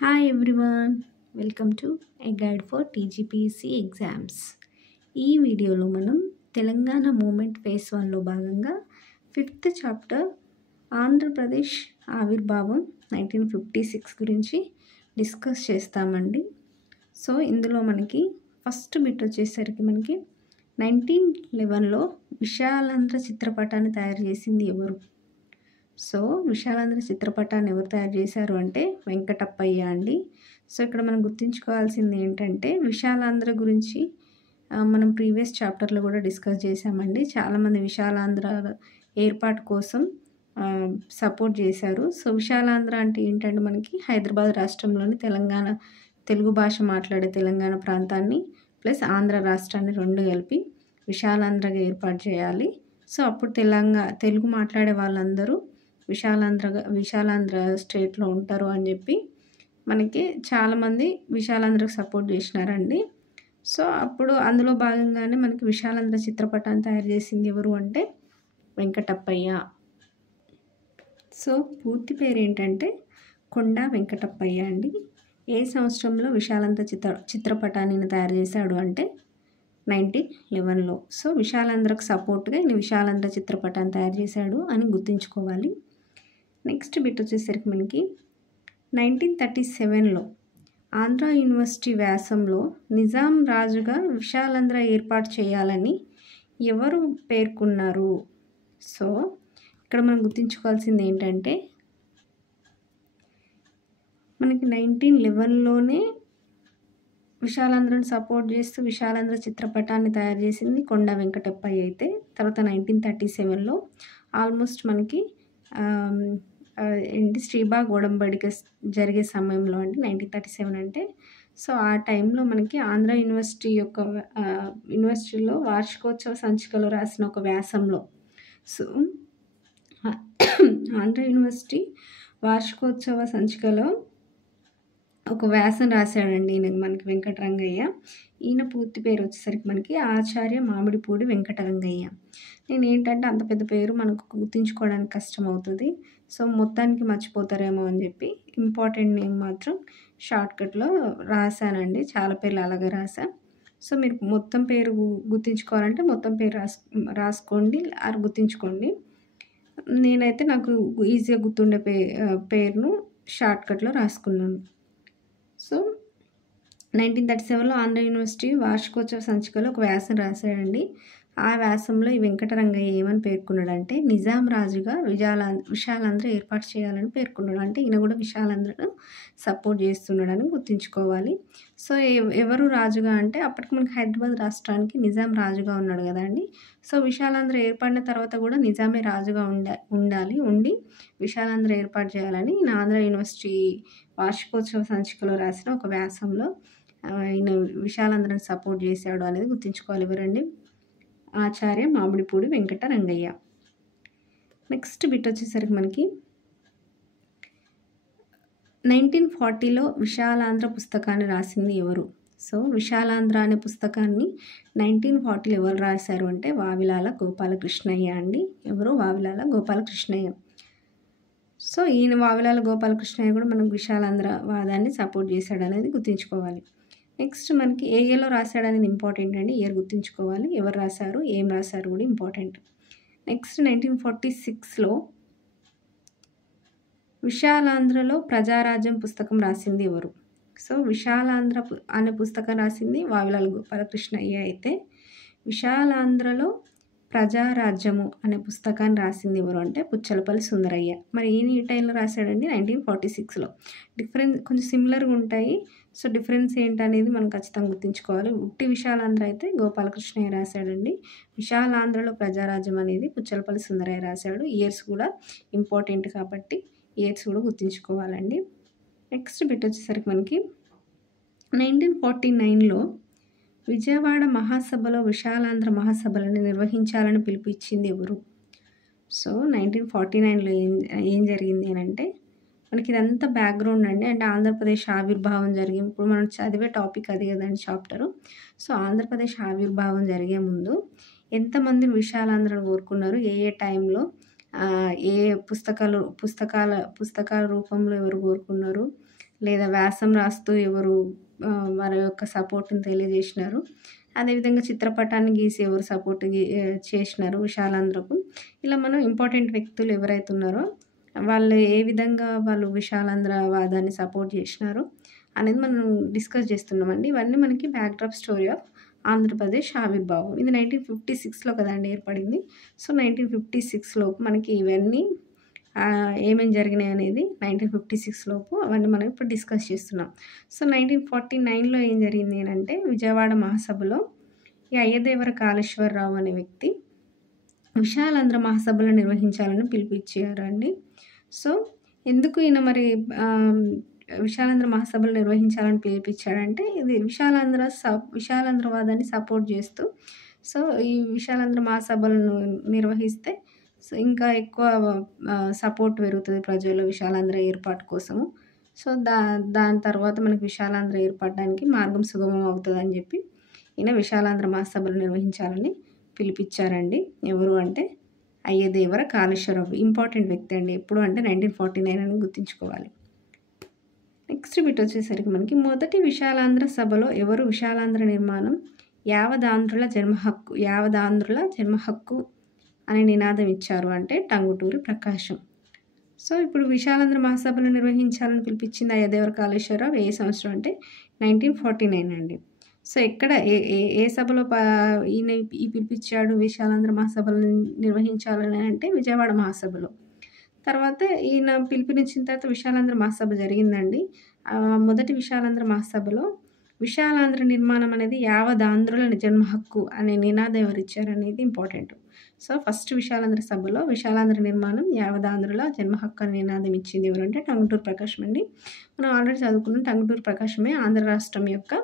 Hi everyone, welcome to A guide for TGPSC exams. ఈ వీడియోలో మనం తెలంగాణ మూమెంట్ ఫేజ్ 1లో భాగంగా 5th చాప్టర్ ఆంధ్రప్రదేశ్ ఆవిర్భావం 1956 గురించి డిస్కస్ చేస్తామండి. సో ఇందులో మనకి ఫస్ట్ బిట్ వచ్చేసరికి మనకి 1911లో విశాలాంధ్ర చిత్రపటాన్ని తయారు చేసింది ఎవరు? సో విశాలాంధ్ర చిత్రపటాన్ని ఎవరు తయారు చేశారు అంటే వెంకటప్పయ్య అండి. సో ఇక్కడ మనం గుర్తుంచుకోవాల్సింది ఏంటంటే విశాలాంధ్ర గురించి మనం ప్రీవియస్ చాప్టర్లో కూడా డిస్కస్ చేశామండి. చాలామంది విశాలాంధ్ర ఏర్పాటు కోసం సపోర్ట్ చేశారు. సో విశాలాంధ్ర అంటే ఏంటంటే మనకి హైదరాబాద్ రాష్ట్రంలోని తెలుగు భాష మాట్లాడే తెలంగాణ ప్రాంతాన్ని ప్లస్ ఆంధ్ర రాష్ట్రాన్ని రెండు కలిపి విశాలాంధ్రగా ఏర్పాటు చేయాలి. సో అప్పుడు తెలుగు మాట్లాడే వాళ్ళందరూ విశాలాంధ్ర స్టేట్లో ఉంటారు అని చెప్పి మనకి చాలామంది విశాలాంధ్రకు సపోర్ట్ చేసినారండి. సో అప్పుడు అందులో భాగంగానే మనకి విశాలాంధ్ర చిత్రపటాన్ని తయారు చేసింది ఎవరు అంటే వెంకటప్పయ్య. సో పూర్తి పేరు ఏంటంటే కొండా వెంకటప్పయ్య అండి. ఏ సంవత్సరంలో విశాలాంధ్ర చిత్రపటాన్ని తయారు చేశాడు అంటే 1911లో. సో విశాలాంధ్రకు సపోర్ట్గా ఈయన విశాలాంధ్ర చిత్రపటాన్ని తయారు చేశాడు అని గుర్తుంచుకోవాలి. నెక్స్ట్ బిట్ వచ్చేసరికి మనకి 1937లో ఆంధ్ర యూనివర్సిటీ వ్యాసంలో నిజాం రాజుగా విశాలాంధ్ర ఏర్పాటు చేయాలని ఎవరు పేర్కొన్నారు? సో ఇక్కడ మనం గుర్తుంచుకోవాల్సింది ఏంటంటే మనకి 1911లోనే విశాలాంధ్రను సపోర్ట్ చేస్తూ విశాలాంధ్ర చిత్రపటాన్ని తయారు చేసింది కొండా వెంకటప్పయ్య అయితే, తర్వాత 1937లో ఆల్మోస్ట్ మనకి శ్రీబాగ్ ఒడంబడిక జరిగే సమయంలో అండి 1937 అంటే. సో ఆ టైంలో మనకి ఆంధ్ర యూనివర్సిటీలో వార్షికోత్సవ సంచికలో రాసిన ఒక వ్యాసంలో, సో ఆంధ్ర యూనివర్సిటీ వార్షికోత్సవ సంచికలో ఒక వ్యాసం రాశాడండి ఈయన మనకి వెంకటరంగయ్య. ఈయన పూర్తి పేరు వచ్చేసరికి మనకి ఆచార్య మామిడిపూడి వెంకటరంగయ్య. నేను ఏంటంటే అంత పెద్ద పేరు మనకు గుర్తుంచుకోవడానికి కష్టం అవుతుంది. సో మొత్తానికి మర్చిపోతారేమో అని చెప్పి ఇంపార్టెంట్ నేమ్ మాత్రం షార్ట్కట్లో రాశానండి. చాలా పేర్లు అలాగే రాసా. సో మీరు మొత్తం పేరు గుర్తుంచుకోవాలంటే మొత్తం పేరు రాసుకోండి ఆరు గుర్తుంచుకోండి. నేనైతే నాకు ఈజీగా గుర్తుండే పేరును షార్ట్కట్లో రాసుకున్నాను. సో 1937లో ఆంధ్ర యూనివర్సిటీ వార్షికోత్సవ సంచికలో ఒక వ్యాసం రాశాడండి. ఆ వ్యాసంలో ఈ వెంకటరంగయ్య ఏమని పేర్కొన్నాడంటే నిజాం రాజుగా విశాలాంధ్ర ఏర్పాటు చేయాలని పేర్కొన్నాడు. అంటే ఈయన కూడా విశాలాంధ్రను సపోర్ట్ చేస్తున్నాడని గుర్తుంచుకోవాలి. సో ఎవరు రాజుగా అంటే అప్పటికి మనకి హైదరాబాద్ రాష్ట్రానికి నిజాం రాజుగా ఉన్నాడు కదండి. సో విశాలాంధ్ర ఏర్పడిన తర్వాత కూడా నిజామే రాజుగా ఉండి విశాలాంధ్ర ఏర్పాటు చేయాలని ఈయన ఆంధ్ర యూనివర్సిటీ వార్షికోత్సవ సంచికలో రాసిన ఒక వ్యాసంలో ఈయన విశాలాంధ్రను సపోర్ట్ చేశాడు అనేది గుర్తుంచుకోవాలి. ఎవరండి? ఆచార్య మామిడిపూడి వెంకటరంగయ్య. నెక్స్ట్ బిట్ వచ్చేసరికి మనకి 1940లో విశాలాంధ్ర పుస్తకాన్ని రాసింది ఎవరు? సో విశాలాంధ్ర అనే పుస్తకాన్ని 1940లో ఎవరు రాశారు అంటే వావిలాల గోపాలకృష్ణయ్య అండి. ఎవరు? వావిలాల గోపాలకృష్ణయ్య. సో ఈయన వావిలాల గోపాలకృష్ణయ్య కూడా మనకు విశాలాంధ్ర వాదాన్ని సపోర్ట్ చేశాడు అనేది గుర్తుంచుకోవాలి. నెక్స్ట్ మనకి ఏ ఇయర్లో రాశాడు అనేది ఇంపార్టెంట్ అండి. ఇయర్ గుర్తుంచుకోవాలి. ఎవరు రాశారు, ఏం రాశారు కూడా ఇంపార్టెంట్. నెక్స్ట్ 1946లో విశాలాంధ్రలో ప్రజారాజ్యం పుస్తకం రాసింది ఎవరు? సో విశాలాంధ్ర అనే పుస్తకం రాసింది వావిలాల గోపాలకృష్ణయ్య అయితే విశాలాంధ్రలో ప్రజారాజ్యము అనే పుస్తకాన్ని రాసింది ఎవరు అంటే పుచ్చలపల్లి సుందరయ్య. మరి ఈయన ఈ టైంలో రాశాడండి 1946లో. కొంచెం సిమిలర్గా ఉంటాయి. సో డిఫరెన్స్ ఏంటనేది మనం ఖచ్చితంగా గుర్తుంచుకోవాలి. ఉట్టి విశాలాంధ్ర అయితే గోపాలకృష్ణయ్య రాశాడండి. విశాలాంధ్రలో ప్రజారాజ్యం అనేది పుచ్చలపల్లి సుందరయ్య రాశాడు. ఇయర్స్ కూడా ఇంపార్టెంట్ కాబట్టి ఇయర్స్ కూడా గుర్తుంచుకోవాలండి. నెక్స్ట్ బిట్ వచ్చేసరికి మనకి 1949లో విజయవాడ మహాసభలో విశాలాంధ్ర మహాసభలను నిర్వహించాలని పిలుపునిచ్చింది ఎవరు? సో 1949లో ఏం జరిగింది అని అంటే మనకి ఇదంతా బ్యాక్గ్రౌండ్ అండి. అంటే ఆంధ్రప్రదేశ్ ఆవిర్భావం జరిగింది. ఇప్పుడు మనం చదివే టాపిక్ అది కదండి చాప్టరు. సో ఆంధ్రప్రదేశ్ ఆవిర్భావం జరిగే ముందు ఎంతమంది విశాలాంధ్రను కోరుకున్నారు, ఏ టైంలో, ఏ పుస్తకాల రూపంలో ఎవరు కోరుకున్నారు, లేదా వ్యాసం రాస్తూ ఎవరు వారి యొక్క సపోర్ట్‌ని తెలియజేసినారు. అదేవిధంగా చిత్రపటాన్ని గీసి ఎవరు సపోర్ట్ చేసినారు విశాలాంధ్రకు. ఇలా మనం ఇంపార్టెంట్ వ్యక్తులు ఎవరైతే ఉన్నారో వాళ్ళు ఏ విధంగా వాళ్ళు విశాలాంధ్ర వాదాన్ని సపోర్ట్ చేసినారు అనేది మనం డిస్కస్ చేస్తున్నామండి. ఇవన్నీ మనకి బ్యాక్‌డ్రాప్ స్టోరీ ఆఫ్ ఆంధ్రప్రదేశ్ ఆవిర్భావం. ఇది 1956లో కదండీ ఏర్పడింది. సో, 1956 లోపు మనకి ఇవన్నీ ఏమేం జరిగినాయి అనేది 1956 లోపు అవన్నీ మనం ఇప్పుడు డిస్కస్ చేస్తున్నాం. సో, 1949లో ఏం జరిగింది అనంటే విజయవాడ మహాసభలో ఈ అయ్యదేవర కాళేశ్వరరావు అనే వ్యక్తి విశాలాంధ్ర మహాసభలు నిర్వహించాలని పిలుపిచ్చారండి. సో, ఎందుకు ఈయన మరి విశాలాంధ్ర మహాసభలు నిర్వహించాలని పిలిపించాడంటే ఇది విశాలాంధ్రవాదాన్ని సపోర్ట్ చేస్తూ సో, ఈ విశాలాంధ్ర మహాసభలను నిర్వహిస్తే సో, ఇంకా ఎక్కువ సపోర్ట్ పెరుగుతది ప్రజల్లో విశాలాంధ్ర ఏర్పాటు కోసము. సో, దాని తర్వాత మనకి విశాలాంధ్ర ఏర్పడడానికి మార్గం సుగమం అవుతదని చెప్పి ఈయన విశాలాంధ్ర మహాసభలు నిర్వహించాలని పిలిపిచ్చారండి. ఎవరు అంటే అయ్యదేవర కాళేశ్వరరావు. ఇంపార్టెంట్ వ్యక్తి అండి. ఎప్పుడు అంటే 1949 అని గుర్తుంచుకోవాలి. నెక్స్ట్ బిట్ వచ్చేసరికి మనకి మొదటి విశాలాంధ్ర సభలో ఎవరు విశాలాంధ్ర నిర్మాణం యావదాంధ్రుల జన్మ హక్కు అనే నినాదం ఇచ్చారు అంటే టంగుటూరి ప్రకాశం. సో, ఇప్పుడు విశాలాంధ్ర మహాసభలు నిర్వహించాలని పిలిపించింది అయ్యదేవర కాళేశ్వరరావు. ఏ సంవత్సరం అంటే 1949 అండి. సో, ఎక్కడ ఏ సభలో ఈయన పిలిపించాడు విశాలాంధ్ర మహాసభలను నిర్వహించాలని అంటే విజయవాడ మహాసభలో. తర్వాత ఈయన పిలుపునిచ్చిన తర్వాత విశాలాంధ్ర మహాసభ జరిగిందండి. మొదటి విశాలాంధ్ర మహాసభలో విశాలాంధ్ర నిర్మాణం అనేది యావదాంధ్రుల జన్మ హక్కు అనే నినాదం ఎవరిచ్చారనేది ఇంపార్టెంట్. సో, ఫస్ట్ విశాలాంధ్ర సభలో విశాలాంధ్ర నిర్మాణం యావదాంధ్రుల జన్మ హక్కు అనే నినాదం ఇచ్చింది ఎవరంటే టంగుటూరి ప్రకాశం అండి. మనం ఆల్రెడీ చదువుకున్నాం టంగుటూరి ప్రకాశమే ఆంధ్ర రాష్ట్రం యొక్క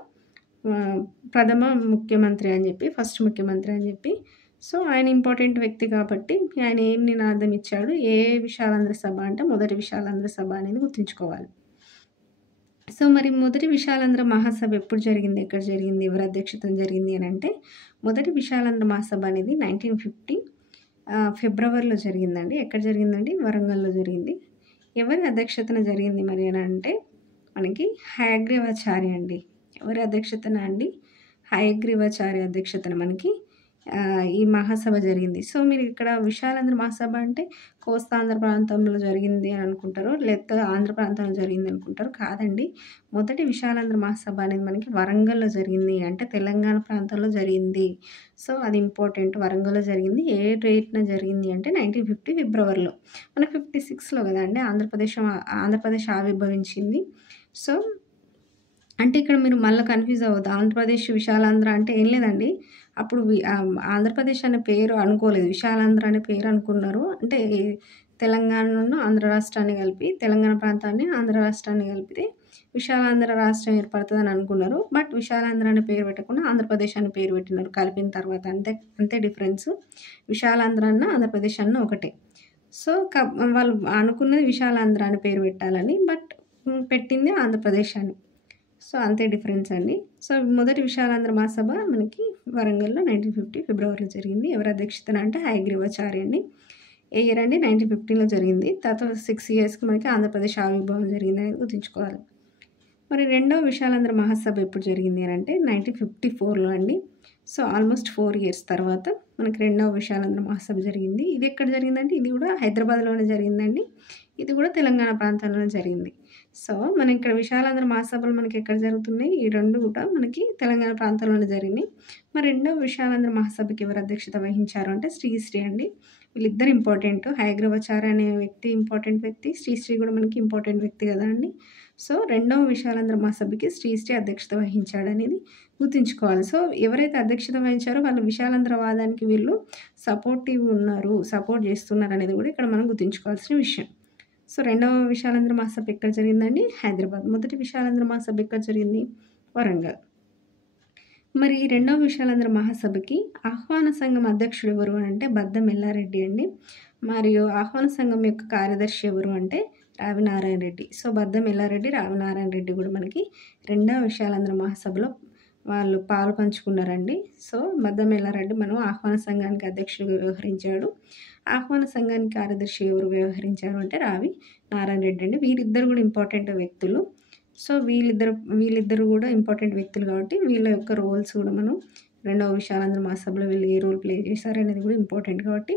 ప్రథమ ముఖ్యమంత్రి అని చెప్పి, ఫస్ట్ ముఖ్యమంత్రి అని చెప్పి. సో, ఆయన ఇంపార్టెంట్ వ్యక్తి కాబట్టి ఆయన ఏం నినాదం ఇచ్చాడు, ఏ విశాలాంధ్ర సభ అంటే మొదటి విశాలాంధ్ర సభ అనేది గుర్తుంచుకోవాలి. సో, మరి మొదటి విశాలాంధ్ర మహాసభ ఎప్పుడు జరిగింది, ఎక్కడ జరిగింది, ఎవరి అధ్యక్షతన జరిగింది అని అంటే మొదటి విశాలాంధ్ర మహాసభ అనేది 1950 ఫిబ్రవరిలో జరిగిందండి. ఎక్కడ జరిగిందండి? వరంగల్లో జరిగింది. ఎవరి అధ్యక్షతన జరిగింది మరి అని అంటే మనకి హయగ్రీవాచార్య అండి. ఎవరి అధ్యక్షతన అండి? హయగ్రీవాచార్య అధ్యక్షతన మనకి ఈ మహాసభ జరిగింది. సో, మీరు ఇక్కడ విశాలాంధ్ర మహాసభ అంటే కోస్తాంధ్ర ప్రాంతంలో జరిగింది అని అనుకుంటారు, లేకపోతే ఆంధ్ర ప్రాంతంలో జరిగింది అనుకుంటారు. కాదండి, మొదటి విశాలాంధ్ర మహాసభ అనేది మనకి వరంగల్లో జరిగింది, అంటే తెలంగాణ ప్రాంతంలో జరిగింది. సో, అది ఇంపార్టెంట్. వరంగల్లో జరిగింది. ఏ డేట్న జరిగింది అంటే 1950 ఫిబ్రవరిలో. మన 56లో కదండి ఆంధ్రప్రదేశ్ ఆవిర్భవించింది. సో, అంటే ఇక్కడ మీరు మళ్ళీ కన్ఫ్యూజ్ అవ్వద్దు. ఆంధ్రప్రదేశ్ విశాలాంధ్ర అంటే ఏం లేదండి. అప్పుడు ఆంధ్రప్రదేశ్ అనే పేరు అనుకోలేదు. విశాలాంధ్ర అనే పేరు అనుకున్నారు. అంటే తెలంగాణను ఆంధ్ర రాష్ట్రాన్ని కలిపి, తెలంగాణ ప్రాంతాన్ని ఆంధ్ర రాష్ట్రాన్ని కలిపితే విశాలాంధ్ర రాష్ట్రం ఏర్పడుతుందని అనుకున్నారు. బట్ విశాలాంధ్ర అనే పేరు పెట్టకుండా ఆంధ్రప్రదేశ్ అనే పేరు పెట్టినారు కలిపిన తర్వాత. అంతే డిఫరెన్స్. విశాలాంధ్ర అన్న ఆంధ్రప్రదేశ్ అన్న ఒకటే. సో, వాళ్ళు అనుకున్నది విశాలాంధ్ర అనే పేరు పెట్టాలని, బట్ పెట్టింది ఆంధ్రప్రదేశ్ అని. సో, అంతే డిఫరెన్స్ అండి. సో, మొదటి విశాలాంధ్ర మహాసభ మనకి వరంగల్లో 1950 ఫిబ్రవరిలో జరిగింది. ఎవరి అధ్యక్షతన అంటే హయగ్రీవాచార్య అండి. ఏ ఇయర్ అండి? 1950లో జరిగింది. తర్వాత 6 ఇయర్స్కి మనకి ఆంధ్రప్రదేశ్ ఆవిర్భావం జరిగిందని గుర్తుంచుకోవాలి. మరి రెండవ విశాలాంధ్ర మహాసభ ఎప్పుడు జరిగింది అని అంటే 1954లో అండి. సో, ఆల్మోస్ట్ 4 ఇయర్స్ తర్వాత మనకి రెండవ విశాలాంధ్ర మహాసభ జరిగింది. ఇది ఎక్కడ జరిగిందంటే ఇది కూడా హైదరాబాద్లోనే జరిగిందండి. ఇది కూడా తెలంగాణ ప్రాంతంలోనే జరిగింది. సో, మన ఇక్కడ విశాలాంధ్ర మహాసభలు మనకి ఎక్కడ జరుగుతున్నాయి? ఈ రెండు కూడా మనకి తెలంగాణ ప్రాంతంలోనే జరిగినాయి. మరి రెండవ విశాలాంధ్ర మహాసభకి ఎవరు అధ్యక్షత వహించారు అంటే శ్రీశ్రీ అండి. వీళ్ళిద్దరు ఇంపార్టెంట్. హయగ్రీవాచార్య అనే వ్యక్తి ఇంపార్టెంట్ వ్యక్తి, శ్రీశ్రీ కూడా మనకి ఇంపార్టెంట్ వ్యక్తి కదా అండి. సో, రెండవ విశాలాంధ్ర మహాసభకి శ్రీశ్రీ అధ్యక్షత వహించాడనేది గుర్తుంచుకోవాలి. సో, ఎవరైతే అధ్యక్షత వహించారో వాళ్ళు విశాలాంధ్ర వాదానికి వీళ్ళు సపోర్ట్ చేస్తున్నారు అనేది కూడా ఇక్కడ మనం గుర్తుంచుకోవాల్సిన విషయం. సో, రెండవ విశాలాంధ్ర మహాసభ ఎక్కడ జరిగిందండి? హైదరాబాద్. మొదటి విశాలాంధ్ర మహాసభ ఎక్కడ జరిగింది? వరంగల్. మరి ఈ రెండవ విశాలాంధ్ర మహాసభకి ఆహ్వాన సంఘం అధ్యక్షుడు ఎవరు అంటే బద్దం ఎల్లారెడ్డి అండి. మరియు ఆహ్వాన సంఘం యొక్క కార్యదర్శి ఎవరు అంటే రావినారాయణ రెడ్డి. సో, బద్దం ఎల్లారెడ్డి, రావినారాయణ రెడ్డి కూడా మనకి రెండవ విశాలాంధ్ర మహాసభలో వాళ్ళు పాలు పంచుకున్నారండి. సో, బద్దం ఎల్లారెడ్డి మనం ఆహ్వాన సంఘానికి అధ్యక్షుడిగా వ్యవహరించాడు. ఆహ్వాన సంఘానికి కార్యదర్శి ఎవరు వ్యవహరించారు అంటే రావి నారాయణ రెడ్డి అండి. వీరిద్దరు కూడా ఇంపార్టెంట్ వ్యక్తులు. సో వీళ్ళిద్దరు కూడా ఇంపార్టెంట్ వ్యక్తులు కాబట్టి వీళ్ళ యొక్క రోల్స్ కూడా మనం రెండవ విశాలాంధ్ర మహాసభలో వీళ్ళు ఏ రోల్ ప్లే చేశారనేది కూడా ఇంపార్టెంట్ కాబట్టి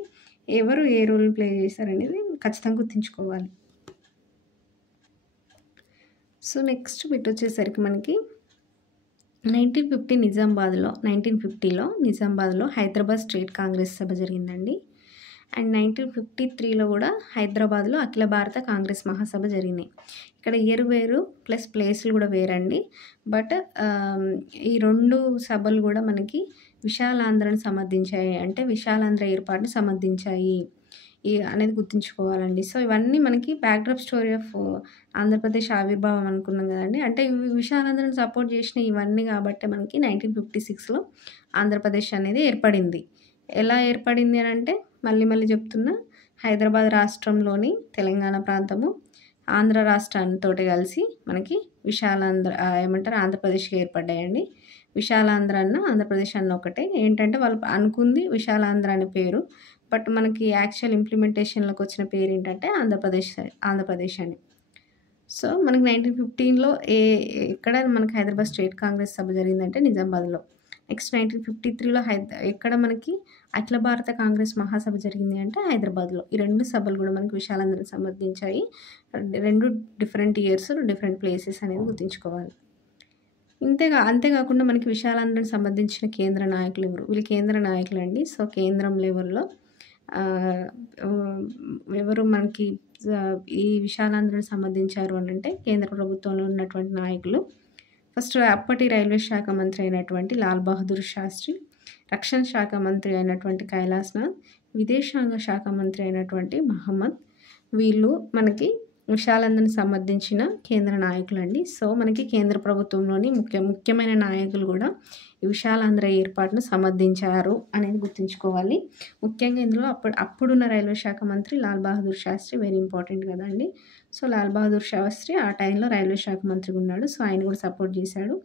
ఎవరు ఏ రోల్ ప్లే చేశారనేది ఖచ్చితంగా గుర్తుంచుకోవాలి. సో నెక్స్ట్ బిట్ వచ్చేసరికి మనకి 1950లో నిజామాబాద్లో హైదరాబాద్ స్టేట్ కాంగ్రెస్ సభ జరిగిందండి. అండ్ 1953లో కూడా హైదరాబాద్లో అఖిల భారత కాంగ్రెస్ మహాసభ జరిగినాయి. ఇక్కడ ఇయర్ వేరు ప్లస్ ప్లేస్లు కూడా వేరండి. బట్ ఈ 2 సభలు కూడా మనకి విశాలాంధ్రను సమర్థించాయి, అంటే విశాలాంధ్ర ఏర్పాటును సమర్థించాయి అనేది గుర్తుంచుకోవాలండి. సో ఇవన్నీ మనకి బ్యాక్డ్రాప్ స్టోరీ ఆఫ్ ఆంధ్రప్రదేశ్ ఆవిర్భావం అనుకున్నాం కదండి. అంటే విశాలాంధ్రను సపోర్ట్ చేసిన ఇవన్నీ కాబట్టి మనకి 1956లో ఆంధ్రప్రదేశ్ అనేది ఏర్పడింది. ఎలా ఏర్పడింది అని అంటే మళ్ళీ చెప్తున్నా, హైదరాబాద్ రాష్ట్రంలోని తెలంగాణ ప్రాంతము ఆంధ్ర రాష్ట్రంతో కలిసి మనకి విశాలాంధ్ర ఆంధ్రప్రదేశ్కి ఏర్పడ్డాయండి. విశాలాంధ్ర అన్న ఆంధ్రప్రదేశ్ అన్న ఒకటే. ఏంటంటే వాళ్ళు అనుకుంది విశాలాంధ్ర అనే పేరు, బట్ మనకి యాక్చువల్ ఇంప్లిమెంటేషన్లోకి వచ్చిన పేరు ఏంటంటే ఆంధ్రప్రదేశ్ అని. సో మనకి 1915లో ఎక్కడ మనకి హైదరాబాద్ స్టేట్ కాంగ్రెస్ సభ జరిగిందంటే నిజామాబాద్లో. నెక్స్ట్ 1953లో ఎక్కడ మనకి అఖిల భారత కాంగ్రెస్ మహాసభ జరిగింది అంటే హైదరాబాద్లో. ఈ 2 సభలు కూడా మనకి విశాలాంధ్రను సమర్థించాయి. 2 డిఫరెంట్ ఇయర్స్, డిఫరెంట్ ప్లేసెస్ అనేది గుర్తుంచుకోవాలి. అంతేకాకుండా మనకి విశాలాంధ్రను సంబంధించిన కేంద్ర నాయకులు ఎవరు? వీళ్ళు కేంద్ర నాయకులు అండి. సో కేంద్రం లెవెల్లో ఎవరు మనకి ఈ విశాలాంధ్రను సంబంధించారు అని అంటే కేంద్ర ప్రభుత్వంలో ఉన్నటువంటి నాయకులు. ఫస్ట్ అప్పటి రైల్వే శాఖ మంత్రి అయినటువంటి లాల్ బహదూర్ శాస్త్రి, రక్షణ శాఖ మంత్రి అయినటువంటి కైలాస్నాథ్, విదేశాంగ శాఖ మంత్రి అయినటువంటి మహమ్మద్. వీళ్ళు మనకి విశాలాంధ్రను సమర్థించిన కేంద్ర నాయకులండి. సో మనకి కేంద్ర ప్రభుత్వంలోని ముఖ్యమైన నాయకులు కూడా ఈ విశాలాంధ్ర ఏర్పాటును సమర్థించారు అనేది గుర్తుంచుకోవాలి. ముఖ్యంగా ఇందులో అప్పుడున్న రైల్వే శాఖ మంత్రి లాల్ బహదూర్ శాస్త్రి వెరీ ఇంపార్టెంట్ కదండి. సో లాల్ బహదూర్ శాస్త్రి ఆ టైంలో రైల్వే శాఖ మంత్రిగా ఉన్నాడు. సో ఆయన కూడా సపోర్ట్ చేశాడు.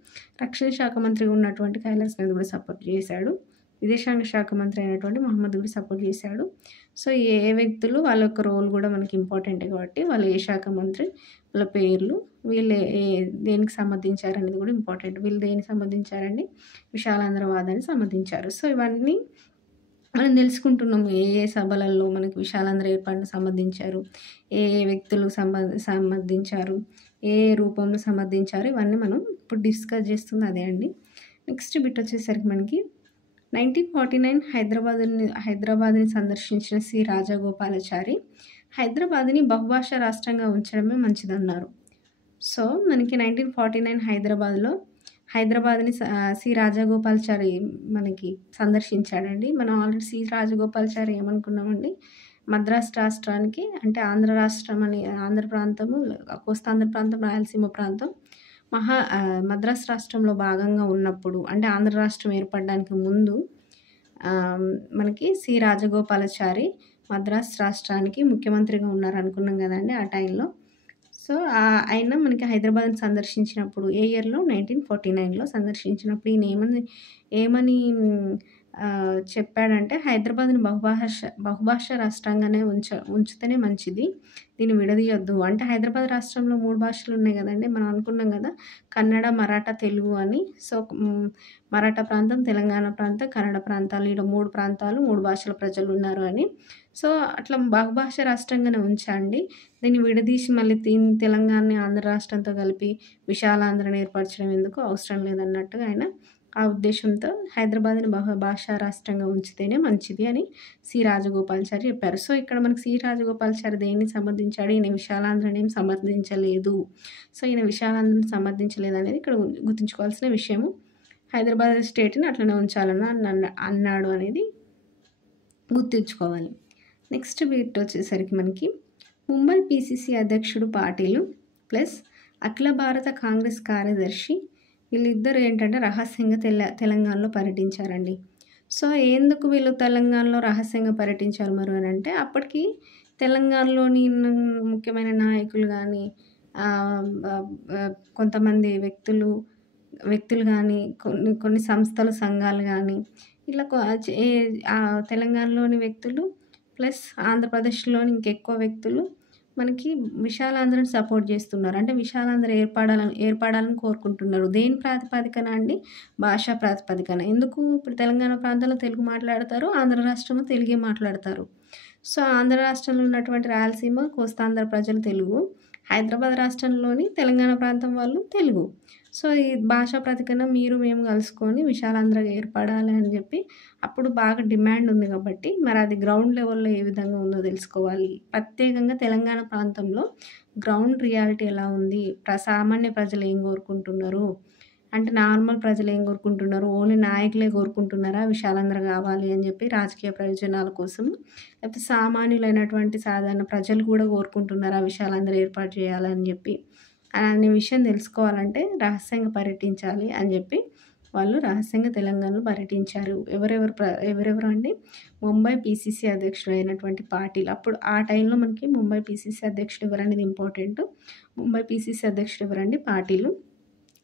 రక్షణ శాఖ మంత్రిగా ఉన్నటువంటి కైలాస్నాథ్ కూడా సపోర్ట్ చేశాడు. విదేశాంగ శాఖ మంత్రి అయినటువంటి మహమ్మద్ కూడా సపోర్ట్ చేశాడు. సో ఏ వ్యక్తులు వాళ్ళ యొక్క రోల్ కూడా మనకి ఇంపార్టెంట్ కాబట్టి వాళ్ళు ఏ శాఖ మంత్రి, వాళ్ళ పేర్లు, వీళ్ళు దేనికి సంబంధించారు అనేది కూడా ఇంపార్టెంట్. వీళ్ళు దేనికి సంబంధించారండి? విశాలాంధ్రవాదాన్ని సంబంధించారు. సో ఇవన్నీ మనం తెలుసుకుంటున్నాం. ఏ సభలలో మనకి విశాలాంధ్ర ఏర్పాటును సంబంధించారు, ఏ వ్యక్తులు సంబంధించారు, ఏ రూపంలో సమర్థించారు, ఇవన్నీ మనం ఇప్పుడు డిస్కస్ చేస్తుంది అదే అండి. నెక్స్ట్ బిట్ వచ్చేసరికి మనకి 1949 హైదరాబాద్ని సందర్శించిన సి రాజగోపాలాచారి హైదరాబాద్ని బహుభాషా రాష్ట్రంగా ఉంచడమే మంచిదన్నారు. సో మనకి 1949 హైదరాబాద్ని సి రాజగోపాలాచారి మనకి సందర్శించాడండి. మనం ఆల్రెడీ సి రాజగోపాలాచారి ఏమనుకున్నామండి, మద్రాసు రాష్ట్రానికి అంటే ఆంధ్ర రాష్ట్రం అని, ఆంధ్ర ప్రాంతము, కోస్తాంధ్ర ప్రాంతం, రాయలసీమ ప్రాంతం మద్రాసు రాష్ట్రంలో భాగంగా ఉన్నప్పుడు అంటే ఆంధ్ర రాష్ట్రం ఏర్పడడానికి ముందు మనకి సి రాజగోపాలాచారి మద్రాసు రాష్ట్రానికి ముఖ్యమంత్రిగా ఉన్నారు అనుకున్నాం కదండి ఆ టైంలో. సో ఆయన మనకి హైదరాబాద్ని సందర్శించినప్పుడు ఏ ఇయర్లో 1949లో సందర్శించినప్పుడు ఈయన ఏమని చెప్పాడంటే హైదరాబాద్ని బహుభాషా రాష్ట్రంగానే ఉంచితేనే మంచిది, దీన్ని విడదీయొద్దు. అంటే హైదరాబాద్ రాష్ట్రంలో 3 భాషలు ఉన్నాయి కదండి. మనం అనుకున్నాం కదా కన్నడ, మరాఠా, తెలుగు అని. సో మరాఠా ప్రాంతం, తెలంగాణ ప్రాంతం, కన్నడ ప్రాంతాలు, ఇలా 3 ప్రాంతాలు, 3 భాషల ప్రజలు ఉన్నారు అని. సో అట్లా బహుభాష రాష్ట్రంగానే ఉంచండి, దీన్ని విడదీసి మళ్ళీ తెలంగాణని ఆంధ్ర రాష్ట్రంతో కలిపి విశాలాంధ్రను ఏర్పరచడం ఎందుకు, అవసరం లేదన్నట్టుగా ఆయన ఆ ఉద్దేశంతో హైదరాబాద్ని బహుభాషా రాష్ట్రంగా ఉంచితేనే మంచిది అని సి రాజగోపాలాచారి చెప్పారు. సో ఇక్కడ మనకి సి రాజగోపాలాచారి దేన్ని సమర్థించాడు? ఈయన విశాలాంధ్రని ఏం సమర్థించలేదు. సో ఈయన విశాలాంధ్రని సమర్థించలేదు అనేది ఇక్కడ గుర్తుంచుకోవాల్సిన విషయము. హైదరాబాద్ స్టేట్ని అట్లనే ఉంచాలని అన్నాడు అనేది గుర్తుంచుకోవాలి. నెక్స్ట్ బిట్ వచ్చేసరికి మనకి ముంబై పిసిసి అధ్యక్షుడు పాటిల్ ప్లస్ అఖిల భారత కాంగ్రెస్ కార్యదర్శి వీళ్ళిద్దరు ఏంటంటే రహస్యంగా తెలంగాణలో పర్యటించారండి. సో ఎందుకు వీళ్ళు తెలంగాణలో రహస్యంగా పర్యటించారు మరి అని అంటే అప్పటికి తెలంగాణలోని ముఖ్యమైన నాయకులు కానీ కొంతమంది వ్యక్తులు కానీ కొన్ని సంస్థలు, సంఘాలు కానీ ఇలా తెలంగాణలోని వ్యక్తులు ప్లస్ ఆంధ్రప్రదేశ్లోని ఇంకెక్కువ వ్యక్తులు మనకి విశాలాంధ్రని సపోర్ట్ చేస్తున్నారు. అంటే విశాలాంధ్ర ఏర్పడాలని కోరుకుంటున్నారు. దేని ప్రాతిపదికన అండి? భాషా ప్రాతిపదికన. ఎందుకు? ఇప్పుడు తెలంగాణ ప్రాంతంలో తెలుగు మాట్లాడతారు. ఆంధ్ర రాష్ట్రంలో తెలుగే మాట్లాడతారు. సో, ఆంధ్ర రాష్ట్రంలో ఉన్నటువంటి రాయలసీమ, కోస్తాంధ్ర ప్రజలు తెలుగు. హైదరాబాద్ రాష్ట్రంలోని తెలంగాణ ప్రాంతం వాళ్ళు తెలుగు. సో, ఈ భాషా ప్రాతిపదికన మీరు మేము కలుసుకొని విశాలాంధ్ర ఏర్పడాలి అని చెప్పి అప్పుడు బాగా డిమాండ్ ఉంది కాబట్టి మరి అది గ్రౌండ్ లెవెల్‌లో ఏ విధంగా ఉందో తెలుసుకోవాలి. ప్రత్యేకంగా తెలంగాణ ప్రాంతంలో గ్రౌండ్ రియాలిటీ ఎలా ఉంది? సామాన్య ప్రజలు ఏం కోరుకుంటున్నారు? అంటే నార్మల్ ప్రజలు ఏం కోరుకుంటున్నారు? ఓన్లీ నాయకులే కోరుకుంటున్నారా విశాలాంధ్ర కావాలి అని చెప్పి రాజకీయ ప్రయోజనాల కోసం? లేకపోతే సామాన్యులైనటువంటి సాధారణ ప్రజలు కూడా కోరుకుంటున్నారా విశాలాంధ్ర ఏర్పాటు చేయాలని చెప్పి? అనే విషయం తెలుసుకోవాలంటే రహస్యంగా పర్యటించాలి అని చెప్పి వాళ్ళు రహస్యంగా తెలంగాణలో పర్యటించారు. ఎవరెవరు అండి? ముంబై పీసీసీ అధ్యక్షుడు అయినటువంటి పాటిల్. అప్పుడు ఆ టైంలో మనకి ముంబై పీసీసీ అధ్యక్షుడు ఎవరనేది ఇంపార్టెంట్. ముంబై పీసీసీ అధ్యక్షుడు ఎవరండి? పాటిల్.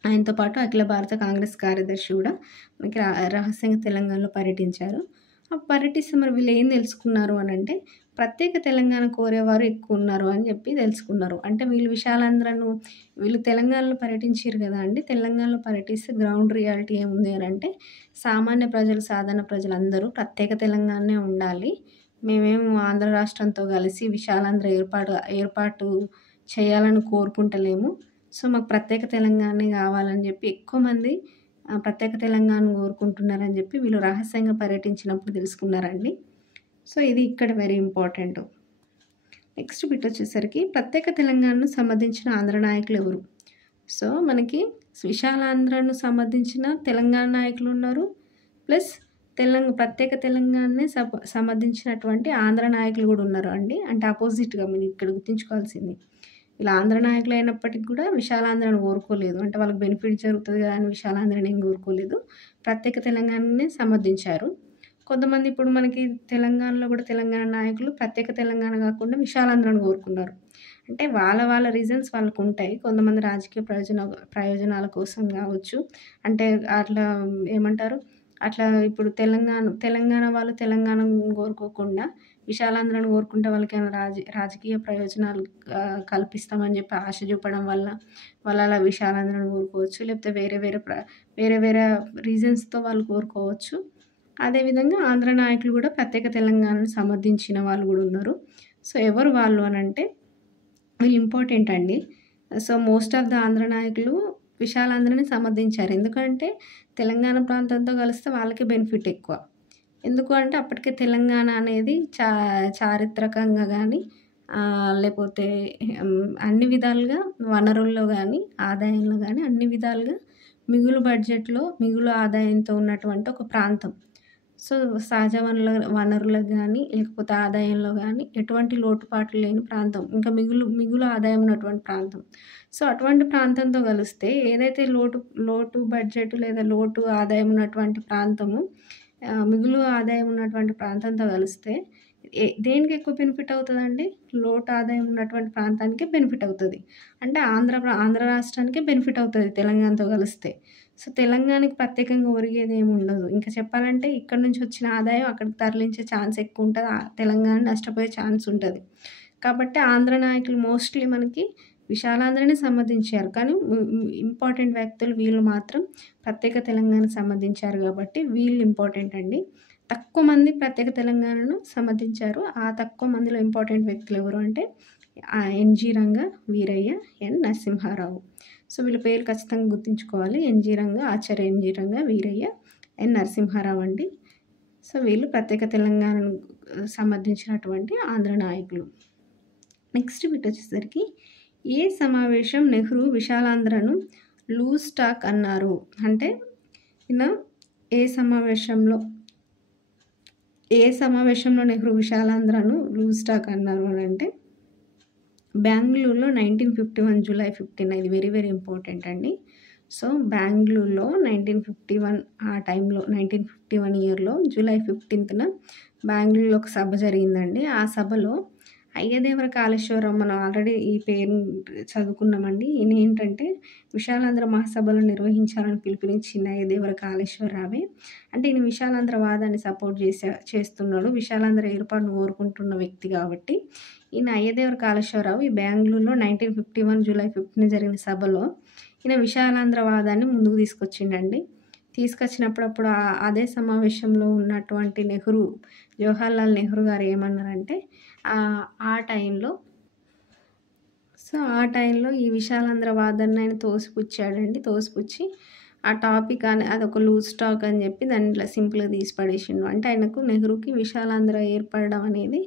ఆయనతో పాటు అఖిల భారత కాంగ్రెస్ కార్యదర్శి కూడా మనకి రహస్యంగా తెలంగాణలో పర్యటించారు. పర్యటిస్తే మరి వీళ్ళు ఏం తెలుసుకున్నారు అని అంటే ప్రత్యేక తెలంగాణ కోరేవారు ఎక్కువ ఉన్నారు అని చెప్పి తెలుసుకున్నారు. అంటే వీళ్ళు తెలంగాణలో పర్యటించారు కదా అండి. తెలంగాణలో పర్యటిస్తే గ్రౌండ్ రియాలిటీ ఏముంది అని అంటే సామాన్య ప్రజలు, సాధారణ ప్రజలు అందరూ ప్రత్యేక తెలంగాణనే ఉండాలి. మేమేమో ఆంధ్ర రాష్ట్రంతో కలిసి విశాలాంధ్ర ఏర్పాటు చేయాలని కోరుకుంటలేము. సో, మాకు ప్రత్యేక తెలంగాణనే కావాలని చెప్పి ఎక్కువ మంది ప్రత్యేక తెలంగాణను కోరుకుంటున్నారని చెప్పి వీళ్ళు రహస్యంగా పర్యటించినప్పుడు తెలుసుకున్నారండి. సో, ఇది ఇక్కడ వెరీ ఇంపార్టెంట్. నెక్స్ట్ బిట్ వచ్చేసరికి ప్రత్యేక తెలంగాణను సమర్థించిన ఆంధ్ర నాయకులు ఎవరు? సో, మనకి విశాలాంధ్రను సమర్థించిన తెలంగాణ నాయకులు ఉన్నారు. ప్లస్ ప్రత్యేక తెలంగాణనే సమర్థించినటువంటి ఆంధ్ర నాయకులు కూడా ఉన్నారు అండి. అంటే అపోజిట్‌గా మీరు ఇక్కడ గుర్తుంచుకోవాల్సింది. ఇలా ఆంధ్ర నాయకులు అయినప్పటికి కూడా విశాలాంధ్రను కోరుకోలేదు. అంటే వాళ్ళకి బెనిఫిట్ జరుగుతుంది కదా అని విశాలాంధ్రని ఏం కోరుకోలేదు. ప్రత్యేక తెలంగాణనే సమర్థించారు. కొంతమంది ఇప్పుడు మనకి తెలంగాణలో కూడా తెలంగాణ నాయకులు ప్రత్యేక తెలంగాణ కాకుండా విశాలాంధ్రను కోరుకున్నారు. అంటే వాళ్ళ రీజన్స్ వాళ్ళకుంటాయి. కొంతమంది రాజకీయ ప్రయోజనాల కోసం కావచ్చు. అంటే అట్లా ఏమంటారు? అట్లా ఇప్పుడు తెలంగాణ వాళ్ళు తెలంగాణను కోరుకోకుండా విశాలాంధ్రను కోరుకుంటే వాళ్ళకేమైనా రాజకీయ ప్రయోజనాలు కల్పిస్తామని చెప్పి ఆశ చూపడం వల్ల వాళ్ళు అలా విశాలాంధ్రను కోరుకోవచ్చు. లేకపోతే వేరే వేరే రీజన్స్‌తో వాళ్ళు కోరుకోవచ్చు. అదేవిధంగా ఆంధ్ర నాయకులు కూడా ప్రత్యేక తెలంగాణను సమర్థించిన వాళ్ళు కూడా ఉన్నారు. సో, ఎవరు వాళ్ళు అని అంటే వీళ్ళు ఇంపార్టెంట్ అండి. So, most of the Andhra నాయకులు విశాలాంధ్రని సమర్థించారు. ఎందుకంటే తెలంగాణ ప్రాంతంతో కలిస్తే వాళ్ళకి బెనిఫిట్ ఎక్కువ. ఎందుకు అంటే అప్పటికే తెలంగాణ అనేది చారిత్రకంగా కానీ లేకపోతే అన్ని విధాలుగా వనరుల్లో కానీ ఆదాయంలో కానీ అన్ని విధాలుగా మిగులు ఆదాయంతో ఉన్నటువంటి ఒక ప్రాంతం. సో, సహజ వనరులకు కానీ లేకపోతే ఆదాయంలో కానీ ఎటువంటి లోటుపాట్లు లేని ప్రాంతం. ఇంకా మిగులు ఆదాయం ఉన్నటువంటి ప్రాంతం. సో, అటువంటి ప్రాంతంతో కలిస్తే ఏదైతే లోటు బడ్జెట్ లేదా లోటు ఆదాయం ఉన్నటువంటి ప్రాంతము మిగులు ఆదాయం ఉన్నటువంటి ప్రాంతంతో కలిస్తే దేనికి ఎక్కువ బెనిఫిట్ అవుతుందండి? లోటు ఆదాయం ఉన్నటువంటి ప్రాంతానికే బెనిఫిట్ అవుతుంది. అంటే ఆంధ్ర రాష్ట్రానికే బెనిఫిట్ అవుతుంది తెలంగాణతో కలిస్తే. సో, తెలంగాణకి ప్రత్యేకంగా ఒరిగేది ఏమి ఉండదు. ఇంకా చెప్పాలంటే ఇక్కడ నుంచి వచ్చిన ఆదాయం అక్కడికి తరలించే ఛాన్స్ ఎక్కువ ఉంటుంది. తెలంగాణ నష్టపోయే ఛాన్స్ ఉంటుంది. కాబట్టి ఆంధ్ర నాయకులు మోస్ట్లీ మనకి విశాలాంధ్రని సమర్థించారు. కానీ ఇంపార్టెంట్ వ్యక్తులు వీళ్ళు మాత్రం ప్రత్యేక తెలంగాణ సమర్థించారు కాబట్టి వీళ్ళు ఇంపార్టెంట్ అండి. తక్కువ మంది ప్రత్యేక తెలంగాణను సమర్థించారు. ఆ తక్కువ మందిలో ఇంపార్టెంట్ వ్యక్తులు ఎవరు అంటే ఎన్జీ రంగ, వీరయ్య, ఎన్ నరసింహారావు. సో, వీళ్ళ పేర్లు ఖచ్చితంగా గుర్తుంచుకోవాలి. ఆచార్య ఎన్జీ రంగ, వీరయ్య, ఎన్ నరసింహారావు అండి. సో, వీళ్ళు ప్రత్యేక తెలంగాణను సమర్థించినటువంటి ఆంధ్ర నాయకులు. నెక్స్ట్ బిట్ వచ్చేసరికి ఏ సమావేశం నెహ్రూ విశాలాంధ్రను లూజ్ టాక్ అన్నారు? అంటే ఏ సమావేశంలో నెహ్రూ విశాలాంధ్రను లూజ్ టాక్ అన్నారు అని అంటే బెంగళూరులో 1951 జూలై 15 ఇది వెరీ వెరీ ఇంపార్టెంట్ అండి. సో, బెంగళూరులో 1951 ఆ టైంలో 1951 ఇయర్లో జూలై 15న బెంగళూరులో ఒక సభ జరిగిందండి. ఆ సభలో అయ్యదేవర కాళేశ్వరరావు మనం ఆల్రెడీ ఈ పేరు చదువుకున్నామండి. ఈయన ఏంటంటే విశాలాంధ్ర మహాసభలు నిర్వహించాలని పిలుపునిచ్చిన అయ్యదేవర కాళేశ్వరరావే. అంటే ఈయన విశాలాంధ్ర వాదాన్ని సపోర్ట్ చేస్తున్నాడు. విశాలాంధ్ర ఏర్పాటును కోరుకుంటున్న వ్యక్తి కాబట్టి ఈయన అయ్యదేవర కాళేశ్వరరావు ఈ బెంగుళూరులో 1951 జూలై 15న జరిగిన సభలో ఈయన విశాలాంధ్ర వాదాన్ని ముందుకు తీసుకొచ్చిండండి. తీసుకొచ్చినప్పుడు అదే సమావేశంలో ఉన్నటువంటి జవహర్లాల్ నెహ్రూ గారు ఏమన్నారంటే ఆ టైంలో ఈ విశాలాంధ్ర వాదాన్ని ఆయన తోసిపుచ్చాడండి. తోసిపుచ్చి ఆ టాపిక్ అని అదొక లూజ్ టాక్ అని చెప్పి దాన్ని ఇట్లా సింపుల్గా తీసి పడేసిండు. అంటే నెహ్రూకి విశాలాంధ్ర ఏర్పడడం అనేది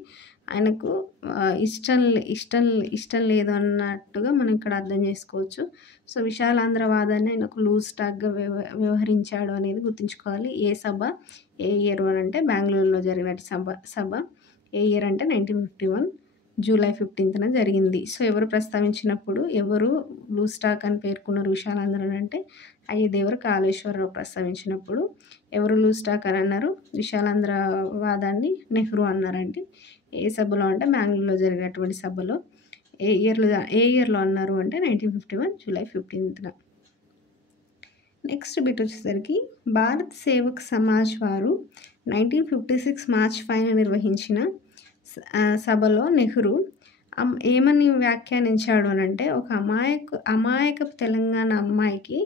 ఆయనకు ఇష్టం లేదు అన్నట్టుగా మనం ఇక్కడ అర్థం చేసుకోవచ్చు. సో విశాలాంధ్ర వాదాన్ని ఆయనకు లూజ్ టాక్గా వ్యవహరించాడు అనేది గుర్తుంచుకోవాలి. ఏ ఇయర్ అంటే బెంగళూరులో జరిగిన సభ ఏ ఇయర్ అంటే 1951 జూలై 15న జరిగింది. సో ఎవరు ప్రస్తావించినప్పుడు ఎవరు లూజ్ టాక్ అని పేర్కొన్నారు విశాలాంధ్రని అంటే అయ్యదేవర కాళేశ్వరరావు ప్రస్తావించినప్పుడు ఎవరు లూజ్ టాక్ అని అన్నారు, విశాలాంధ్ర వాదాన్ని నెహ్రూ అన్నారండి. ఏ సభలో అంటే బెంగళూరులో జరిగినటువంటి సభలో. ఏ ఇయర్లో అన్నారు అంటే 1951 జూలై 15న. నెక్స్ట్ బిట్ వచ్చేసరికి భారత్ సేవక్ సమాజ్ వారు 1956 మార్చ్ 5న నిర్వహించిన సభలో నెహ్రూ ఏమని వ్యాఖ్యానించాడు అని అంటే ఒక అమాయకపు తెలంగాణ అమ్మాయికి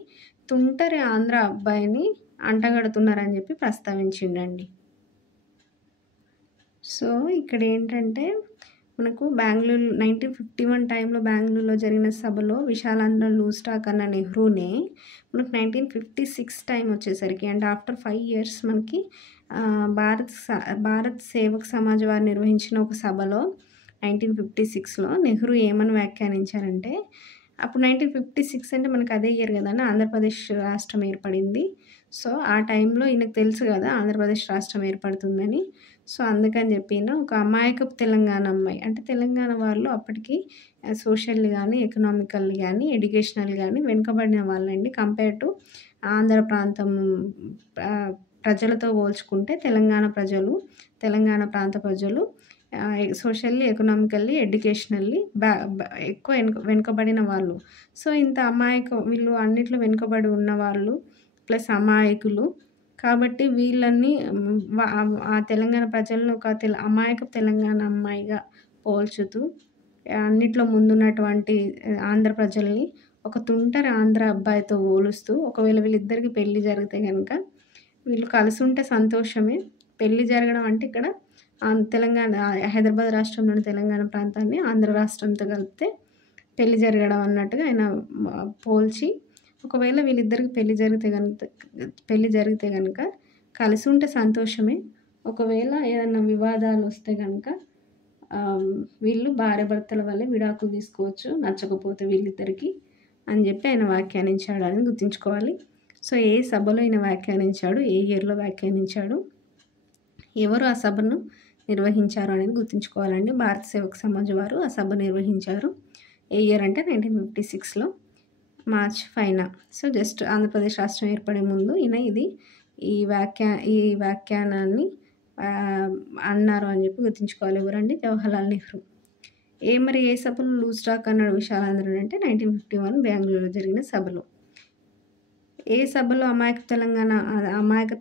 తుంటరి ఆంధ్ర అబ్బాయిని అంటగడుతున్నారని చెప్పి ప్రస్తావించిండండి. సో ఇక్కడ ఏంటంటే మనకు 1951 టైంలో బెంగళూరులో జరిగిన సభలో విశాలాంధ్ర లూజ్ టాక్ అన్న నెహ్రూనే మనకు 1956 టైం వచ్చేసరికి అంటే ఆఫ్టర్ 5 years మనకి భారత్ సేవక్ సమాజ్ వారు నిర్వహించిన ఒక సభలో 1956లో నెహ్రూ ఏమని వ్యాఖ్యానించారంటే అప్పుడు 1956 అంటే మనకు అదే ఇయర్ కదండి ఆంధ్రప్రదేశ్ రాష్ట్రం ఏర్పడింది. సో ఆ టైంలో ఈయనకు తెలుసు కదా ఆంధ్రప్రదేశ్ రాష్ట్రం ఏర్పడుతుందని. సో అందుకని చెప్పి ఒక అమాయకపు తెలంగాణ అమ్మాయి అంటే తెలంగాణ వాళ్ళు అప్పటికి సోషల్లీ కానీ ఎకనామికల్లీ కానీ ఎడ్యుకేషనల్ కానీ వెనుకబడిన వాళ్ళండి. కంపేర్ టు ఆంధ్ర ప్రాంతం ప్రజలతో పోల్చుకుంటే తెలంగాణ ప్రాంత ప్రజలు సోషల్లీ ఎకనామికల్లీ ఎడ్యుకేషనల్లీ ఎక్కువ వెనుకబడిన వాళ్ళు. సో ఇంత వీళ్ళు అన్నిట్లో వెనుకబడి ఉన్నవాళ్ళు ప్లస్ అమాయకులు కాబట్టి వీళ్ళని ఆ తెలంగాణ ప్రజలను ఒక అమాయకపు తెలంగాణ అమ్మాయిగా పోల్చుతూ అన్నిట్లో ముందున్నటువంటి ఆంధ్ర ప్రజల్ని ఒక తుంటరి ఆంధ్ర అబ్బాయితో పోలుస్తూ ఒకవేళ వీళ్ళిద్దరికి పెళ్ళి జరిగితే కనుక వీళ్ళు కలిసి ఉంటే సంతోషమే, పెళ్ళి జరగడం అంటే ఇక్కడ తెలంగాణ హైదరాబాద్ రాష్ట్రంలోని తెలంగాణ ప్రాంతాన్ని ఆంధ్ర రాష్ట్రంతో కలిపితే పెళ్ళి జరగడం అన్నట్టుగా ఆయన పోల్చి ఒకవేళ వీళ్ళిద్దరికి పెళ్ళి జరిగితే కనుక కలిసి ఉంటే సంతోషమే, ఒకవేళ ఏదైనా వివాదాలు వస్తే కనుక వీళ్ళు భార్యాభర్తల వల్లే విడాకులు తీసుకోవచ్చు నచ్చకపోతే వీళ్ళిద్దరికి అని చెప్పి ఆయన వ్యాఖ్యానించాడు అని గుర్తుంచుకోవాలి. సో ఏ సభలో ఆయన వ్యాఖ్యానించాడు, ఏ ఇయర్లో వ్యాఖ్యానించాడు, ఎవరు ఆ సభను నిర్వహించారు అనేది గుర్తుంచుకోవాలండి. భారత సేవక్ సమాజ్ వారు ఆ సభ నిర్వహించారు. ఏ ఇయర్ అంటే 1956లో మార్చ్ 5న. సో జస్ట్ ఆంధ్రప్రదేశ్ రాష్ట్రం ఏర్పడే ముందు ఈయన ఈ వ్యాఖ్యానాన్ని అన్నారు అని చెప్పి గుర్తుంచుకోవాలి. ఎవరండి? జవహర్లాల్ నెహ్రూ. ఏ సభలో లూజ్ టాక్ అన్నాడు విశాలాంధ్రని అంటే 1951 బెంగళూరులో జరిగిన సభలో. ఏ సభలో అమాయక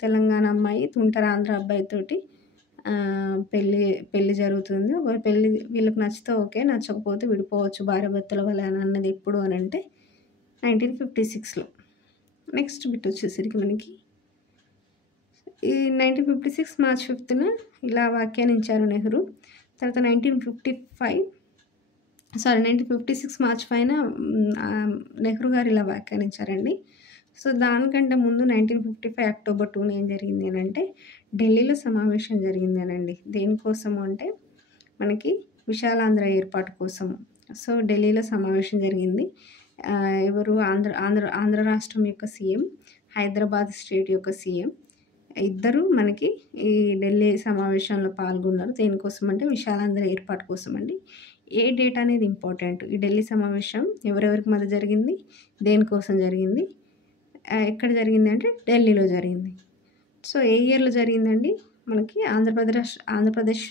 తెలంగాణ అమ్మాయి తుంటరి ఆంధ్ర అబ్బాయితోటి పెళ్ళి జరుగుతుంది, పెళ్ళి వీళ్ళకి నచ్చితే ఓకే, నచ్చకపోతే విడిపోవచ్చు భార్యాభర్తల వల్ల అని అన్నది ఎప్పుడు అని అంటే 1956లో. నెక్స్ట్ బిట్ వచ్చేసరికి మనకి ఈ 1956 మార్చ్ 5న ఇలా వ్యాఖ్యానించారు నెహ్రూ. తర్వాత 1956 మార్చ్ 5న నెహ్రూ గారు ఇలా వ్యాఖ్యానించారండి. సో దానికంటే ముందు 1955 అక్టోబర్ 2న ఏం జరిగింది అని అంటే ఢిల్లీలో సమావేశం జరిగింది అనండి. దేనికోసము అంటే మనకి విశాలాంధ్ర ఏర్పాటు కోసము. సో ఢిల్లీలో సమావేశం జరిగింది. ఎవరు? ఆంధ్ర రాష్ట్రం యొక్క సీఎం, హైదరాబాద్ స్టేట్ యొక్క సీఎం ఇద్దరు మనకి ఈ ఢిల్లీ సమావేశంలో పాల్గొన్నారు. దేనికోసం అంటే విశాలాంధ్ర ఏర్పాటు కోసం అండి. ఏ డేట్ అనేది ఇంపార్టెంట్. ఈ ఢిల్లీ సమావేశం ఎవరెవరికి మధ్య జరిగింది, దేనికోసం జరిగింది, ఎక్కడ జరిగింది అంటే ఢిల్లీలో జరిగింది. సో ఏ ఇయర్లో జరిగిందండి? మనకి ఆంధ్రప్రదేశ్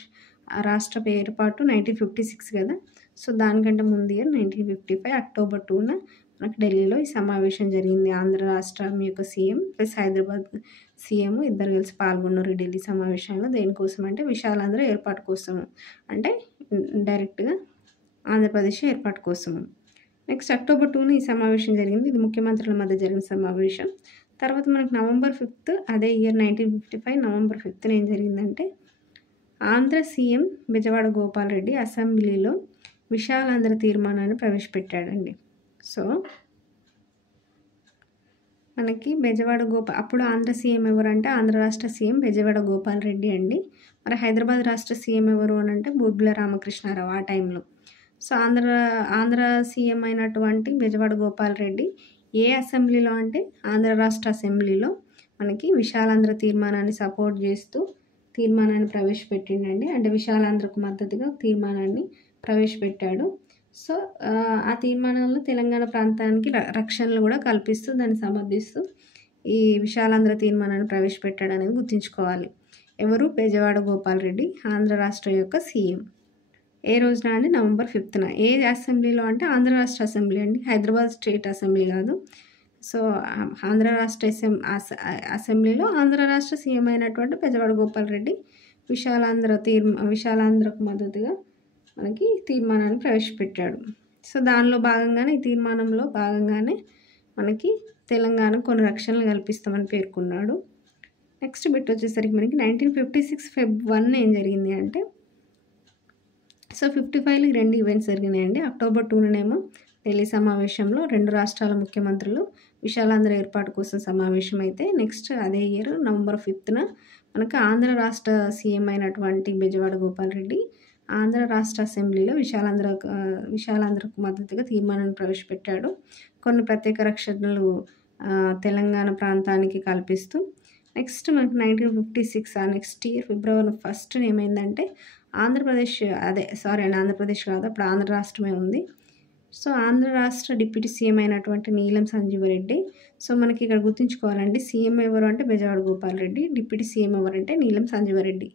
రాష్ట్ర ఏర్పాటు 1956 కదా. సో దానికంటే ముందు ఇయర్ 1955 అక్టోబర్ 2న మనకు ఢిల్లీలో ఈ సమావేశం జరిగింది. ఆంధ్ర రాష్ట్రం యొక్క సీఎం ప్లస్ హైదరాబాద్ సీఎం ఇద్దరు కలిసి పాల్గొన్నారు ఈ ఢిల్లీ సమావేశంలో. దేనికోసం అంటే విశాలాంధ్ర ఏర్పాటు కోసము, అంటే డైరెక్ట్గా ఆంధ్రప్రదేశ్ ఏర్పాటు కోసము. నెక్స్ట్ అక్టోబర్ 2న ఈ సమావేశం జరిగింది. ఇది ముఖ్యమంత్రుల మధ్య జరిగిన సమావేశం. తర్వాత మనకు నవంబర్ 5 అదే ఇయర్ 1955 నవంబర్ 5న ఏం జరిగిందంటే ఆంధ్ర సీఎం బెజవాడ గోపాల్ రెడ్డి అసెంబ్లీలో విశాలాంధ్ర తీర్మానాన్ని ప్రవేశపెట్టాడండి. సో మనకి బెజవాడ అప్పుడు ఆంధ్ర సీఎం ఎవరు అంటే ఆంధ్ర రాష్ట్ర సీఎం బెజవాడ గోపాల్ రెడ్డి అండి. మరి హైదరాబాద్ రాష్ట్ర సీఎం ఎవరు అని అంటే బూర్గుల రామకృష్ణారావు ఆ టైంలో. సో ఆంధ్ర సీఎం అయినటువంటి బెజవాడ గోపాల్ రెడ్డి ఏ అసెంబ్లీలో అంటే ఆంధ్ర రాష్ట్ర అసెంబ్లీలో మనకి విశాలాంధ్ర తీర్మానాన్ని సపోర్ట్ చేస్తూ తీర్మానాన్ని ప్రవేశపెట్టిండండి. అంటే విశాలాంధ్రకు మద్దతుగా తీర్మానాన్ని ప్రవేశపెట్టాడు. సో ఆ తీర్మానంలో తెలంగాణ ప్రాంతానికి రక్షణలు కూడా కల్పిస్తూ దాన్ని సమర్థిస్తూ ఈ విశాలాంధ్ర తీర్మానాన్ని ప్రవేశపెట్టాడు అనేది గుర్తుంచుకోవాలి. ఎవరు? బెజవాడ గోపాల్ రెడ్డి ఆంధ్ర రాష్ట్ర యొక్క సీఎం. ఏ రోజున అండి? నవంబర్ 5న. ఏ అసెంబ్లీలో అంటే ఆంధ్ర రాష్ట్ర అసెంబ్లీ అండి, హైదరాబాద్ స్టేట్ అసెంబ్లీ కాదు. సో ఆంధ్ర రాష్ట్ర అసెంబ్లీలో ఆంధ్ర రాష్ట్ర సీఎం అయినటువంటి బెజవాడ గోపాల్ రెడ్డి విశాలాంధ్రకు మద్దతుగా మనకి తీర్మానాన్ని ప్రవేశపెట్టాడు. సో దానిలో భాగంగానే ఈ తీర్మానంలో భాగంగానే మనకి తెలంగాణ కొన్ని రక్షణలు కల్పిస్తామని పేర్కొన్నాడు. నెక్స్ట్ బిట్ వచ్చేసరికి మనకి 1956 Feb 1 ఏం జరిగింది అంటే, సో 55లో 2 ఈవెంట్స్ జరిగినాయండి. అక్టోబర్ 2నేమో ఢిల్లీ సమావేశంలో 2 రాష్ట్రాల ముఖ్యమంత్రులు విశాలాంధ్ర ఏర్పాటు కోసం సమావేశం అయితే, నెక్స్ట్ అదే ఇయర్ నవంబర్ 5న మనకు ఆంధ్ర రాష్ట్ర సీఎం అయినటువంటి బెజవాడ గోపాల్ రెడ్డి ఆంధ్ర రాష్ట్ర అసెంబ్లీలో విశాలాంధ్రకు మద్దతుగా తీర్మానాన్ని ప్రవేశపెట్టాడు. కొన్ని ప్రత్యేక రక్షణలు తెలంగాణ ప్రాంతానికి కల్పిస్తూ. నెక్స్ట్ మనకి 1956 నెక్స్ట్ ఇయర్ ఫిబ్రవరి 1 ఏమైందంటే ఆంధ్రప్రదేశ్ ఆంధ్రప్రదేశ్ కాదు, అప్పుడు ఆంధ్ర రాష్ట్రమే ఉంది. సో ఆంధ్ర రాష్ట్ర డిప్యూటీ సీఎం అయినటువంటి నీలం సంజీవరెడ్డి. సో మనకి ఇక్కడ గుర్తుంచుకోవాలండి, సీఎం ఎవరు అంటే బెజవాడ గోపాల్ రెడ్డి, డిప్యూటీ సీఎం ఎవరంటే నీలం సంజీవరెడ్డి.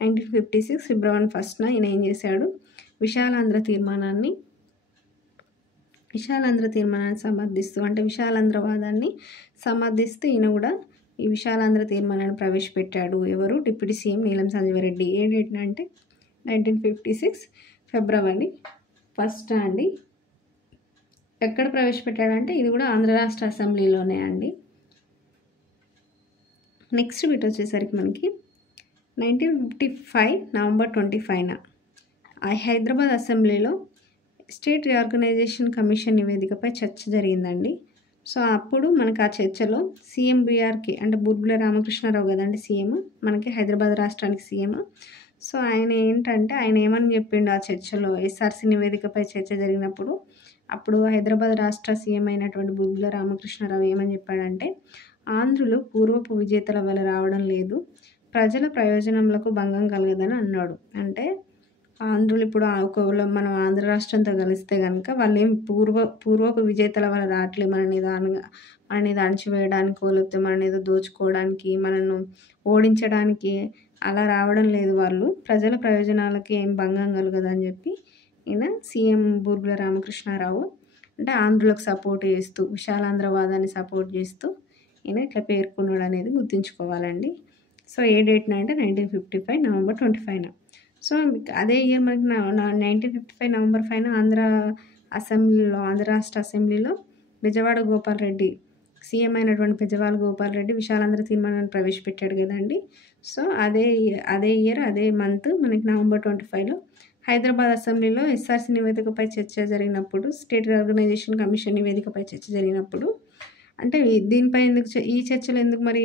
1956 ఫిబ్రవరి 1న ఈయన ఏం చేశాడు? విశాలాంధ్ర తీర్మానాన్ని సమర్థిస్తూ, అంటే విశాలాంధ్రవాదాన్ని సమర్థిస్తూ ఈయన కూడా ఈ విశాలాంధ్ర తీర్మానాన్ని ప్రవేశపెట్టాడు. ఎవరు? Deputy CM Neelam Sanjeeva Reddy. ఏ డేట్న అంటే 1956 ఫిబ్రవరి 1 అండి. ఎక్కడ ప్రవేశపెట్టాడంటే ఇది కూడా ఆంధ్ర రాష్ట్ర అసెంబ్లీలోనే అండి. నెక్స్ట్ బిట్ వచ్చేసరికి మనకి 1955 నవంబర్ 25న హైదరాబాద్ అసెంబ్లీలో స్టేట్ రీఆర్గనైజేషన్ కమిషన్ నివేదికపై చర్చ జరిగిందండి. సో అప్పుడు మనకి ఆ చర్చలో సీఎం బీఆర్కే అంటే బూర్గుల రామకృష్ణారావు కదండి సీఎం, మనకి హైదరాబాద్ రాష్ట్రానికి సీఎం. సో ఆయన ఏమని చెప్పిండు ఆ చర్చలో? ఎస్ఆర్సీ నివేదికపై చర్చ జరిగినప్పుడు అప్పుడు హైదరాబాద్ రాష్ట్ర సీఎం అయినటువంటి బూర్గుల రామకృష్ణారావు ఏమని చెప్పాడంటే, ఆంధ్రులు పూర్వపు విజేతల వల్ల రావడం లేదు, ప్రజల ప్రయోజనములకు భంగం కలగదని అన్నాడు. అంటే ఆంధ్రులు ఇప్పుడు ఒకవేళ మనం ఆంధ్ర రాష్ట్రంతో కలిస్తే కనుక వాళ్ళు ఏం పూర్వపు విజేతల వల్ల రావట్లేదు, మనని అణచివేయడానికో లేకపోతే మనని ఏదో దోచుకోవడానికి, మనను ఓడించడానికి అలా రావడం లేదు. వాళ్ళు ప్రజల ప్రయోజనాలకి ఏం భంగం కలగదని చెప్పి ఈయన సీఎం బూర్గుల రామకృష్ణారావు అంటే ఆంధ్రులకు సపోర్ట్ చేస్తూ, విశాలాంధ్రవాదాన్ని సపోర్ట్ చేస్తూ ఈయన ఇట్లా పేర్కొన్నాడు అనేది గుర్తుంచుకోవాలండి. సో ఏ డేట్న అంటే 1955 నవంబర్ 25న. సో అదే ఇయర్ మనకి 1955 నవంబర్ 5న ఆంధ్ర రాష్ట్ర అసెంబ్లీలో బెజవాడ గోపాల్ రెడ్డి సీఎం అయినటువంటి బెజవాడ గోపాల్ రెడ్డి విశాలాంధ్ర తీర్మానాన్ని ప్రవేశపెట్టాడు కదండి. సో అదే ఇయర్ అదే మంత్ మనకి నవంబర్ 25లో హైదరాబాద్ అసెంబ్లీలో ఎస్ఆర్సీ నివేదికపై చర్చ జరిగినప్పుడు, స్టేట్ రీఆర్గనైజేషన్ కమిషన్ నివేదికపై చర్చ జరిగినప్పుడు, అంటే దీనిపై ఈ చర్చలు ఎందుకు మరి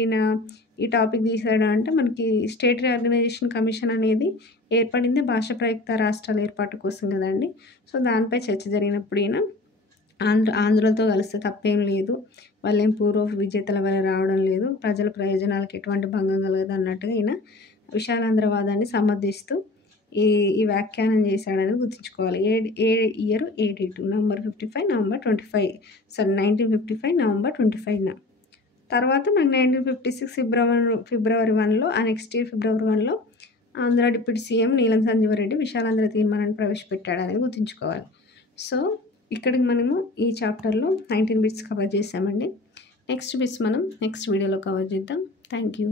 ఈ టాపిక్ తీసాడు అంటే, మనకి స్టేట్ రీఆర్గనైజేషన్ కమిషన్ అనేది ఏర్పడింది భాష ప్రయుక్త రాష్ట్రాల ఏర్పాటు కోసం కదండి. సో దానిపై చర్చ జరిగినప్పుడు ఈయన ఆంధ్రులతో కలిస్తే తప్పేం లేదు, వాళ్ళేం పూర్వ విజేతల వల్ల రావడం లేదు, ప్రజల ప్రయోజనాలకు ఎటువంటి భంగం కలగదు అన్నట్టుగా ఈయన విశాలాంధ్రవాదాన్ని సమర్థిస్తూ ఈ వ్యాఖ్యానం చేశాడనేది గుర్తుంచుకోవాలి. ఏ ఇయర్ ఏ డేటు? నవంబర్ 55 నవంబర్ 25 1955 నవంబర్ 25న. తర్వాత మనకి 1956 ఫిబ్రవరి 1లో ఆ నెక్స్ట్ ఇయర్ ఫిబ్రవరి 1లో ఆంధ్ర డిప్యూటీ సీఎం నీలం సంజీవరెడ్డి విశాలాంధ్ర తీర్మానాన్ని ప్రవేశపెట్టాడనేది గుర్తుంచుకోవాలి. సో ఇక్కడికి మనము ఈ చాప్టర్లో 19 బిట్స్ కవర్ చేసామండి. నెక్స్ట్ బిట్స్ మనం నెక్స్ట్ వీడియోలో కవర్ చేద్దాం. Thank you.